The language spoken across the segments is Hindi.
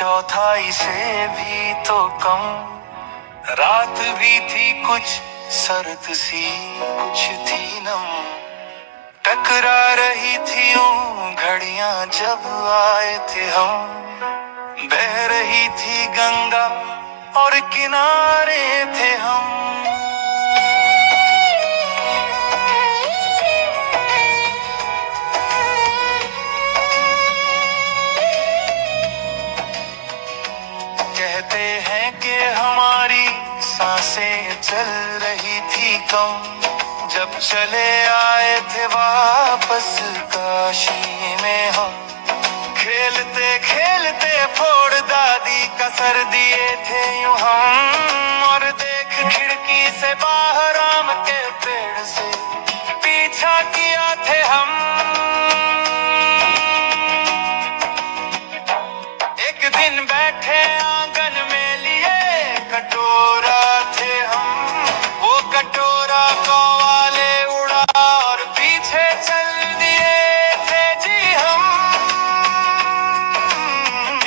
चौथाई से भी तो कम। रात भी थी कुछ सर्द सी, कुछ थी नम। टकरा रही थी यूं घड़ियां जब आए थे हम। बह रही थी गंगा और किनारे थे हम। कहते हैं कि हमारी सांसें चल रही थी कम, जब चले आए थे वापस काशी में हम। खेलते खेलते फोड़ दादी का सर दिए थे यूं हम। और देख खिड़की से बाहर आम के पेड़ से पीछा किया थे हम। एक दिन बैठे आंगन में लिए कटोरा थे हम। वो कटोरा कौवाले उड़ा और पीछे चल दिए थे जी हम।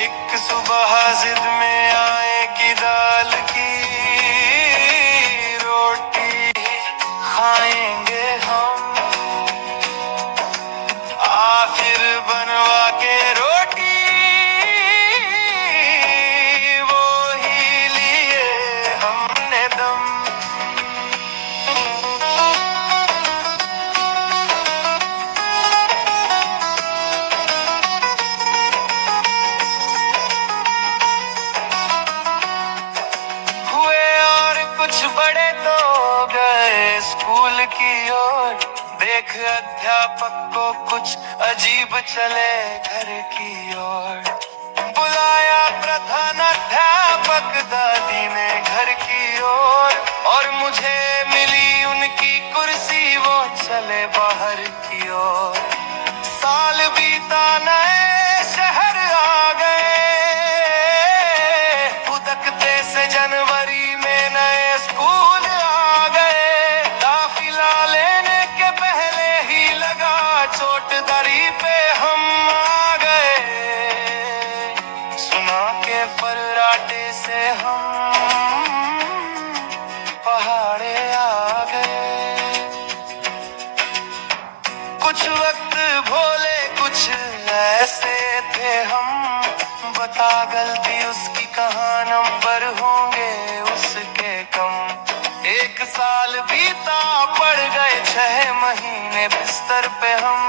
एक सुबह जिद में आए कि दाल की रोटी खाएंगे हम। आखिर बनवा के रोटी वो ही लिए हमने दम। हुए और कुछ बड़े तो गए स्कूल की ओर। देख अध्यापक को कुछ अजीब चले घर की ओर। बुलाया प्रधानाध्यापक दादी ने घर की ओर। और मुझे मिली उनकी कुर्सी, वो चले बाहर की ओर। साल बीता नए शहर आ गए, फुदकते से जनवरी में नए स्कूल आ गए। दाखिला लेने के पहले ही लगा चोट दरी पे हम आ गए। सुना के फर्राटे से हम पहाड़े आ गए। कुछ वक्त भोले कुछ ऐसे थे हम। बता गलती उसकी कहाँ नंबर होंगे उसके कम। एक साल बीता पड़ गए 6 महीने बिस्तर पे हम।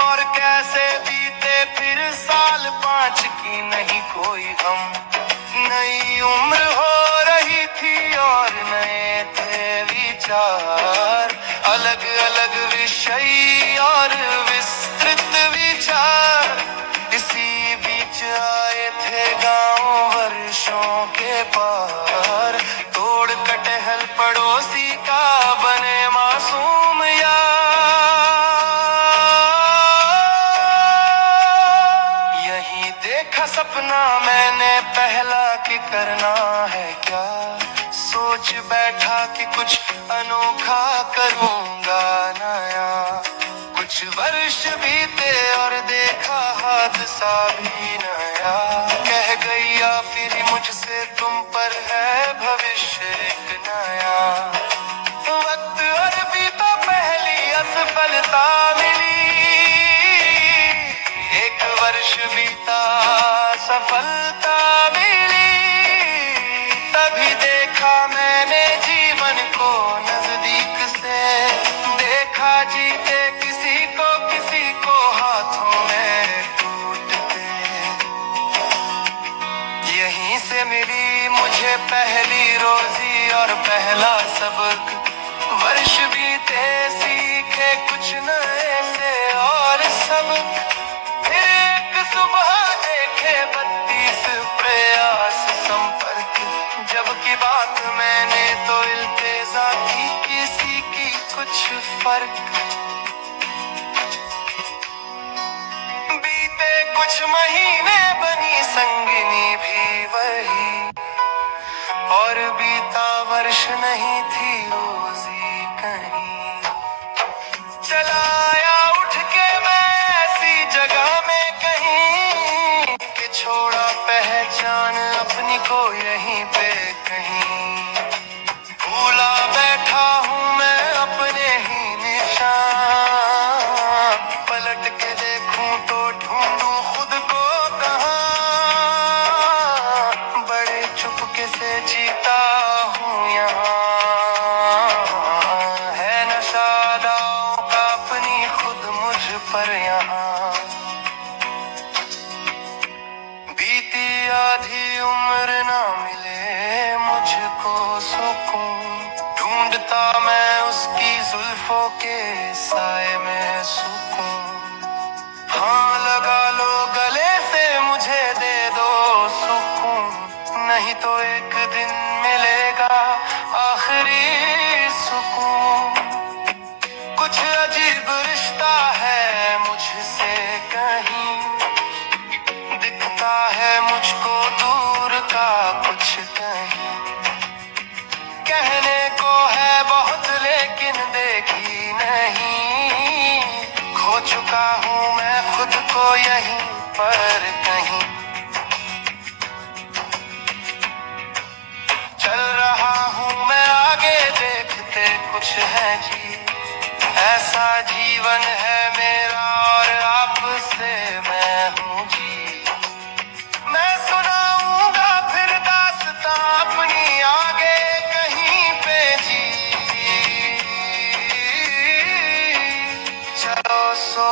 और कैसे बीते फिर साल 5 की नहीं कोई हम। नई उम्र हो रही थी और नए थे विचार। अलग अलग विषय और विस्तृत विचार। इसी बीच आए थे गांव वर्षों के पार। तोड़ कटहल पड़ोसी का बने मासूम यार। यही देखा सपना मैंने पहला कि करना है क्या। सोच बैठा कि कुछ अनोखा करूंगा नया। कुछ वर्ष बीते और देखा हादसा भी नया। कह गई फिर मुझसे तुम पर है भविष्य एक नया। वक्त और बीता पहली असफलता मिली। एक वर्ष बीता सफलता मिली। तभी देखा मैंने जीवन को नजदीक से। देखा जीते किसी को हाथों में टूटते। यहीं से मिली मुझे पहली रोजी और पहला सबक। वर्ष बीते सीखे कुछ नए से और सबक। फिर एक सुबह देखे 32 प्रयास संपर्क। जबकि बात मैंने तो इल्तेजा की किसी की कुछ फर्क। बीते कुछ महीने बनी संगिनी भी वही। और बीता वर्ष नहीं थी रोजी कहीं। चलाया उठ के मैं ऐसी जगह में कहीं कि छोड़ा पहले को यहीं पे कहीं भूला बैठा हूँ मैं अपने ही निशान। पलट के देखूं तो ढूंढूं खुद को कहाँ, बड़े चुपके से जीता हूँ यहाँ। है नशा दांव का अपनी खुद मुझ पर यहाँ। बीती आधी उम्र ना मिले मुझको सुकून, ढूंढता मैं उसकी जुल्फों के साए में सुकून। हाँ लगा लो गले से मुझे दे दो सुकून, नहीं तो एक दिन मिलेगा आखिरी सुकून। कुछ अजीब रिश्ता है मुझसे कहीं, दिखता है मुझको दूर का कुछ कहीं। कहने को है बहुत लेकिन देखी नहीं, खो चुका हूँ मैं खुद को यहीं पर कहीं। चल रहा हूँ मैं आगे देखते कुछ है जी, ऐसा जीवन है मेरा और आपसे मैं हूँ जी। मैं सुनाऊंगा फिर दास्तां अपनी आगे कहीं पे जी। चलो सो